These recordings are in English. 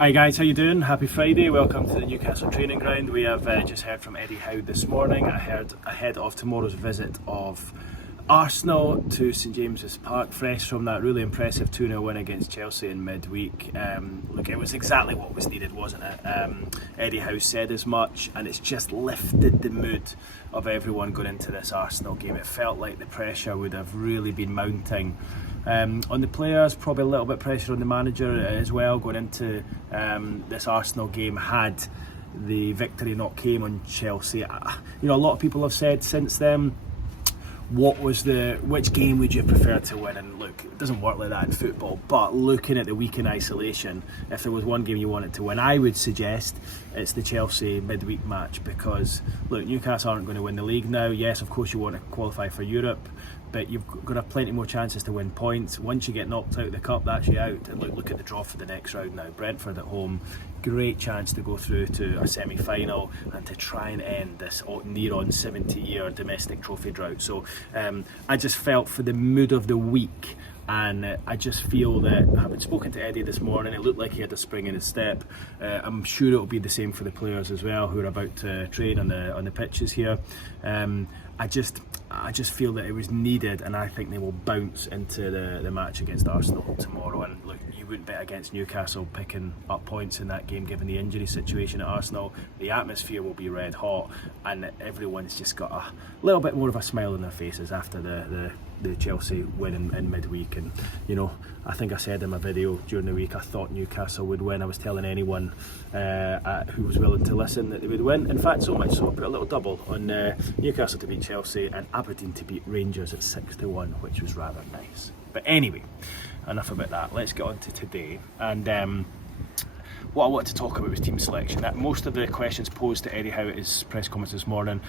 Hi guys, how you doing? Happy Friday. Welcome to the Newcastle training ground. We have just heard from Eddie Howe this morning. I heard ahead of tomorrow's visit of Arsenal to St James's Park, fresh from that really impressive 2-0 win against Chelsea in midweek. Look, it was exactly what was needed, wasn't it? Eddie Howe said as much, and it's just lifted the mood of everyone going into this Arsenal game. It felt like the pressure would have really been mounting on the players, probably a little bit pressure on the manager as well going into this Arsenal game had the victory not came on Chelsea. A lot of people have said since then, which game would you prefer to win? And look, it doesn't work like that in football, but looking at the week in isolation, if there was one game you wanted to win, I would suggest it's the Chelsea midweek match, because look, Newcastle aren't going to win the league now. Yes, of course you want to qualify for Europe, but you've got to have plenty more chances to win points. Once you get knocked out of the cup, that's you out. And look at the draw for the next round now. Brentford at home, great chance to go through to a semi-final and to try and end this near on 70-year domestic trophy drought. So I just felt for the mood of the week, and I just feel that, having spoken to Eddie this morning, it looked like he had a spring in his step. I'm sure it'll be the same for the players as well, who are about to train on the pitches here. I just feel that it was needed, and I think they will bounce into the match against Arsenal tomorrow. And look, you wouldn't bet against Newcastle picking up points in that game given the injury situation at Arsenal. The atmosphere will be red hot, and everyone's just got a little bit more of a smile on their faces after the Chelsea win in midweek. And I think I said in my video during the week I thought Newcastle would win. I was telling anyone who was willing to listen that they would win. In fact, so much so I put a little double on Newcastle to beat Chelsea and Aberdeen to beat Rangers at 6-1, which was rather nice. But anyway, enough about that. Let's get on to today. And what I wanted to talk about was team selection. Most of the questions posed to Eddie Howe at his press conference this morning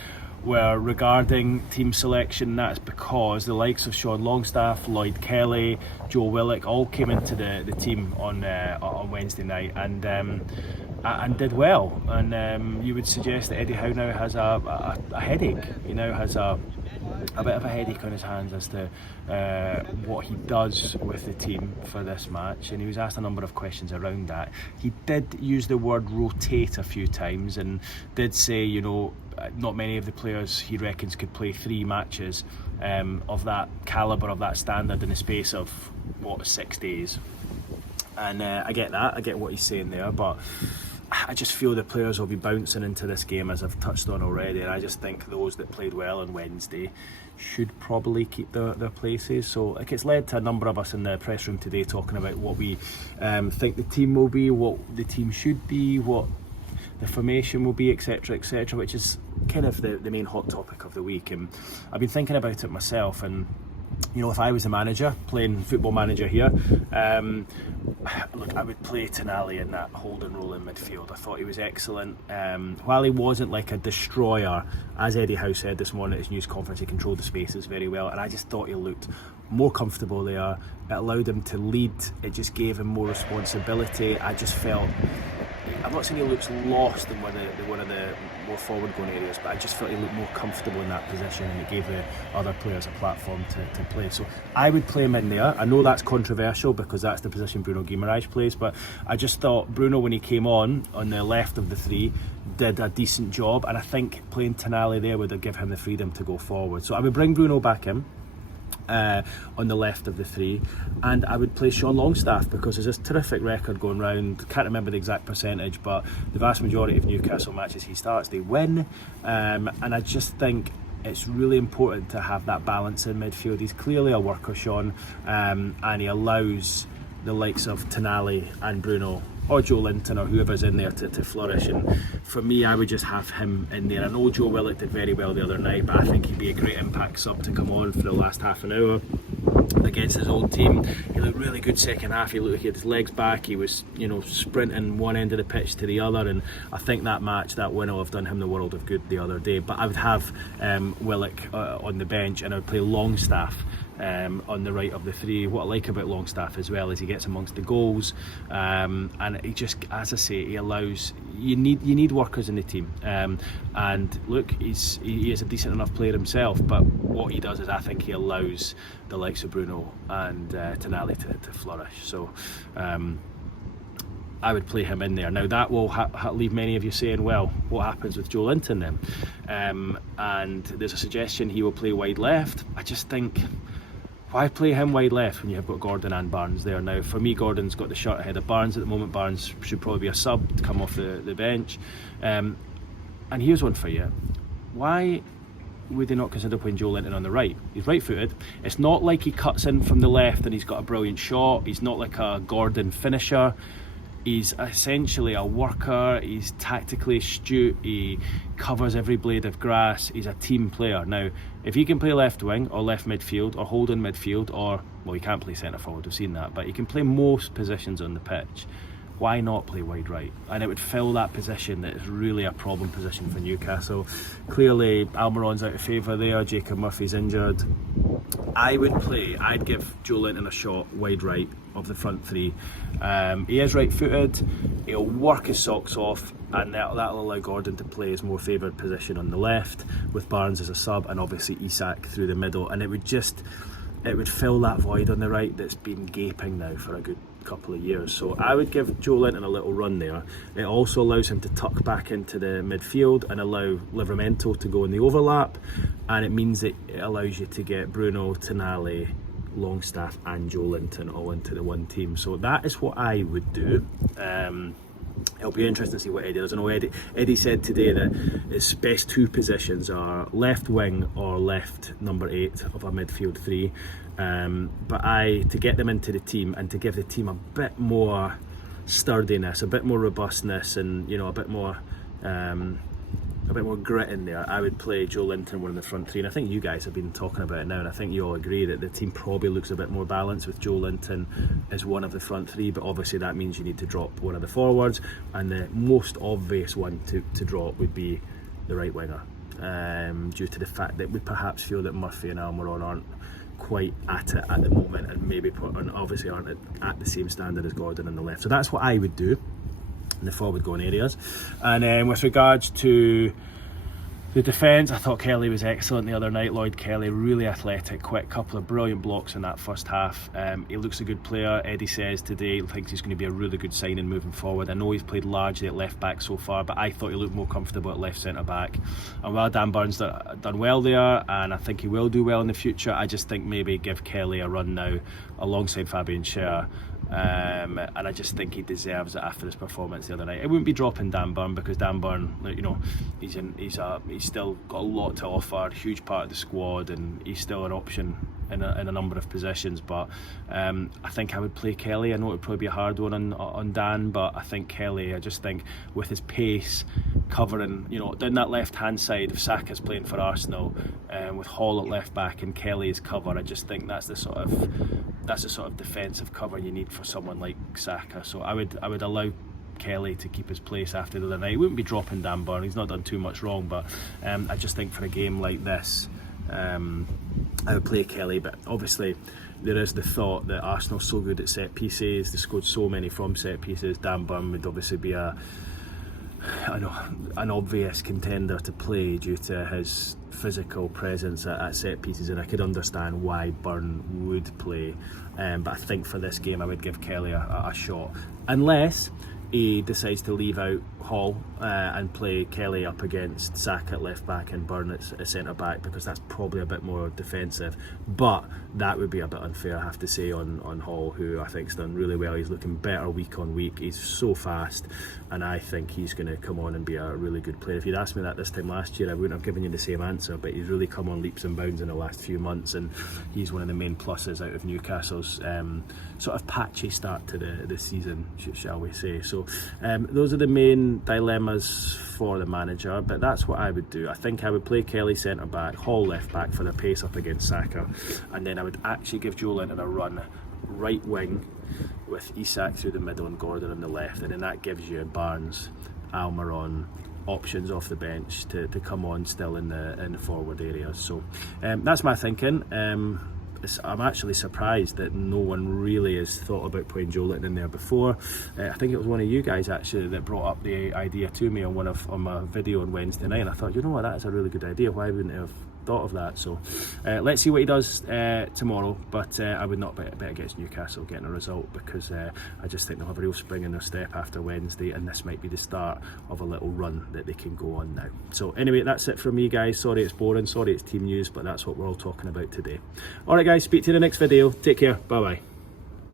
were regarding team selection. That's because the likes of Sean Longstaff, Lloyd Kelly, Joe Willock all came into the team on Wednesday night and did well. And you would suggest that Eddie Howe now has a headache. He now has a bit of a headache on his hands as to what he does with the team for this match, and he was asked a number of questions around that. He did use the word rotate a few times and did say, not many of the players he reckons could play 3 matches of that calibre, of that standard, in the space of 6 days. And I get that, I get what he's saying there, but I just feel the players will be bouncing into this game, as I've touched on already, and I just think those that played well on Wednesday should probably keep their places. So it's led to a number of us in the press room today talking about what we think the team will be, what the team should be, what the formation will be, etc, which is kind of the main hot topic of the week. And I've been thinking about it myself, and if I was a manager, playing Football Manager here, look, I would play Tonali in that holding role in midfield. I thought he was excellent. While he wasn't like a destroyer, as Eddie Howe said this morning at his news conference, he controlled the spaces very well, and I just thought he looked more comfortable there. It allowed him to lead, it just gave him more responsibility. I just felt, I'm not saying he looks lost in one of the more forward going areas, but I just felt he looked more comfortable in that position, and it gave the other players a platform to play. So I would play him in there. I know that's controversial because that's the position Bruno Guimaraes plays, but I just thought Bruno, when he came on the left of the 3, did a decent job, and I think playing Tonali there would have given him the freedom to go forward. So I would bring Bruno back in on the left of the 3, and I would play Sean Longstaff because there's this terrific record going round. Can't remember the exact percentage, but the vast majority of Newcastle matches he starts, they win, and I just think it's really important to have that balance in midfield. He's clearly a worker, Sean, and he allows the likes of Tonali and Bruno or Joe Linton or whoever's in there to flourish. And for me, I would just have him in there. I know Joe Willock did very well the other night, but I think he'd be a great impact sub to come on for the last half an hour against his old team. He looked really good second half. He looked like he had his legs back. He was, sprinting one end of the pitch to the other, and I think that win will have done him the world of good the other day. But I would have Willock on the bench, and I would play Longstaff on the right of the 3. What I like about Longstaff as well is he gets amongst the goals, and he just, as I say, he allows, you need workers in the team, and look, he is a decent enough player himself, but what he does is I think he allows the likes of Bruno and Tonali to flourish. So I would play him in there. Now that will leave many of you saying, well, what happens with Joe Linton then? And there's a suggestion he will play wide left. I just think, why play him wide left when you've got Gordon and Barnes there? Now for me, Gordon's got the shirt ahead of Barnes at the moment. Barnes should probably be a sub to come off the bench. And here's one for you. Why would they not consider playing Joe Linton on the right? He's right-footed. It's not like he cuts in from the left and he's got a brilliant shot. He's not like a Gordon finisher. He's essentially a worker. He's tactically astute. He covers every blade of grass. He's a team player. Now, if he can play left wing or left midfield or hold in midfield, or, well, he can't play centre forward, we've seen that, but he can play most positions on the pitch. Why not play wide right? And it would fill that position that is really a problem position for Newcastle. Clearly, Almiron's out of favour there. Jacob Murphy's injured. I'd give Joe Linton a shot wide right of the front three. He is right-footed. He'll work his socks off, and that'll allow Gordon to play his more favoured position on the left, with Barnes as a sub, and obviously Isak through the middle. And it would fill that void on the right that's been gaping now for a good couple of years. So I would give Joe Linton a little run there. It also allows him to tuck back into the midfield and allow Livramento to go in the overlap, and it means that it allows you to get Bruno, Tonali, Longstaff and Joe Linton all into the one team. So that is what I would do. It'll be interesting to see what Eddie does. I know Eddie said today that his best two positions are left wing or left number 8 of a midfield three. But to get them into the team and to give the team a bit more sturdiness, a bit more robustness, and a bit more grit in there, I would play Joe Linton one in the front three. And I think you guys have been talking about it now, and I think you all agree that the team probably looks a bit more balanced with Joe Linton as one of the front three. But obviously that means you need to drop one of the forwards, and the most obvious one to drop would be the right winger, due to the fact that we perhaps feel that Murphy and Almiron aren't quite at it at the moment, and obviously aren't at the same standard as Gordon on the left. So that's what I would do in the forward going areas. And with regards to the defence, I thought Kelly was excellent the other night. Lloyd Kelly, really athletic, quick, couple of brilliant blocks in that first half. He looks a good player. Eddie says today he thinks he's going to be a really good signing moving forward. I know he's played largely at left back so far, but I thought he looked more comfortable at left centre back. And while Dan Burns done well there, and I think he will do well in the future, I just think maybe give Kelly a run now alongside Fabian Schär. And I just think he deserves it after his performance the other night. It wouldn't be dropping Dan Burn, because Dan Burn, he's still got a lot to offer, huge part of the squad, and he's still an option in a number of positions. But I think I would play Kelly. I know it would probably be a hard one on Dan, but I think Kelly, I just think with his pace, covering, down that left hand side, if Saka's playing for Arsenal, with Hall at left back and Kelly's cover, I just think that's the sort of defensive cover you need for someone like Saka. So I would allow Kelly to keep his place after the other night. He wouldn't be dropping Dan Burn, he's not done too much wrong, but I just think for a game like this, I would play Kelly. But obviously there is the thought that Arsenal's so good at set pieces, they scored so many from set pieces. Dan Burn would obviously be an obvious contender to play due to his physical presence at set pieces, and I could understand why Burn would play, but I think for this game I would give Kelly a shot, unless he decides to leave out Hall and play Kelly up against Saka at left back and Burn at centre back, because that's probably a bit more defensive. But that would be a bit unfair, I have to say, on Hall, who I think's done really well. He's looking better week on week. He's so fast, and I think he's going to come on and be a really good player. If you'd asked me that this time last year, I wouldn't have given you the same answer, but he's really come on leaps and bounds in the last few months, and he's one of the main pluses out of Newcastle's sort of patchy start to the season, shall we say. So those are the main dilemmas for the manager, but that's what I would do. I think I would play Kelly centre back, Hall left back for the pace up against Saka, and then I would actually give Joe Linton a run right wing with Isak through the middle and Gordon on the left, and then that gives you Barnes, Almiron, options off the bench to come on still in the forward areas. So that's my thinking. I'm actually surprised that no one really has thought about putting Joe Linton in there before. I think it was one of you guys actually that brought up the idea to me on my video on Wednesday night, and I thought, that is a really good idea. Why wouldn't I have thought of that. So let's see what he does tomorrow, but I would not bet against Newcastle getting a result, because I just think they'll have a real spring in their step after Wednesday, and this might be the start of a little run that they can go on now. So anyway, that's it from me, guys. Sorry it's boring, sorry it's team news, but that's what we're all talking about today. Alright guys, speak to you in the next video. Take care, bye bye.